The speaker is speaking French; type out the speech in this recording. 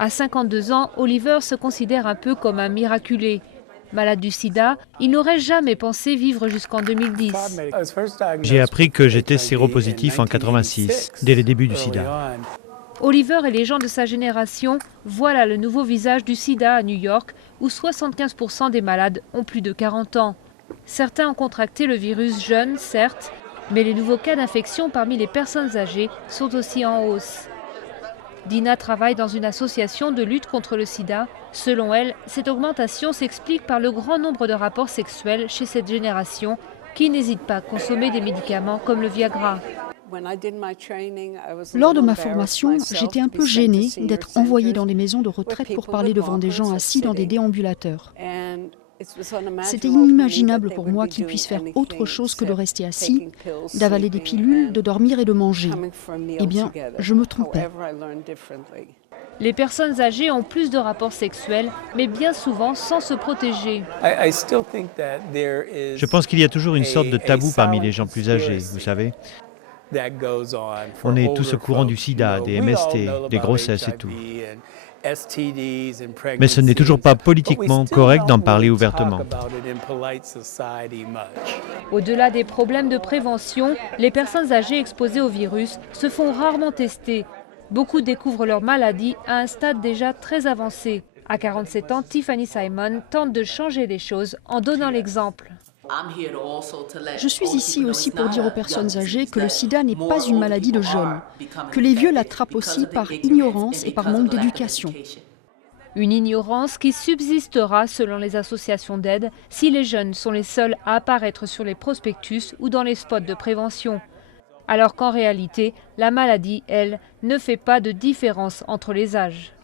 À 52 ans, Oliver se considère un peu comme un miraculé. Malade du sida, il n'aurait jamais pensé vivre jusqu'en 2010. J'ai appris que j'étais séropositif en 86, dès les débuts du sida. Oliver et les gens de sa génération, voilà le nouveau visage du sida à New York, où 75% des malades ont plus de 40 ans. Certains ont contracté le virus jeunes, certes, mais les nouveaux cas d'infection parmi les personnes âgées sont aussi en hausse. Dina travaille dans une association de lutte contre le sida. Selon elle, cette augmentation s'explique par le grand nombre de rapports sexuels chez cette génération qui n'hésite pas à consommer des médicaments comme le Viagra. Lors de ma formation, j'étais un peu gênée d'être envoyée dans des maisons de retraite pour parler devant des gens assis dans des déambulateurs. C'était inimaginable pour moi qu'ils puissent faire autre chose que de rester assis, d'avaler des pilules, de dormir et de manger. Eh bien, je me trompais. Les personnes âgées ont plus de rapports sexuels, mais bien souvent sans se protéger. Je pense qu'il y a toujours une sorte de tabou parmi les gens plus âgés, vous savez. On est tous au courant du sida, des MST, des grossesses et tout. Mais ce n'est toujours pas politiquement correct d'en parler ouvertement. Au-delà des problèmes de prévention, les personnes âgées exposées au virus se font rarement tester. Beaucoup découvrent leur maladie à un stade déjà très avancé. À 47 ans, Tiffany Simon tente de changer les choses en donnant l'exemple. Je suis ici aussi pour dire aux personnes âgées que le sida n'est pas une maladie de jeunes, que les vieux l'attrapent aussi par ignorance et par manque d'éducation. Une ignorance qui subsistera selon les associations d'aide si les jeunes sont les seuls à apparaître sur les prospectus ou dans les spots de prévention. Alors qu'en réalité, la maladie, elle, ne fait pas de différence entre les âges.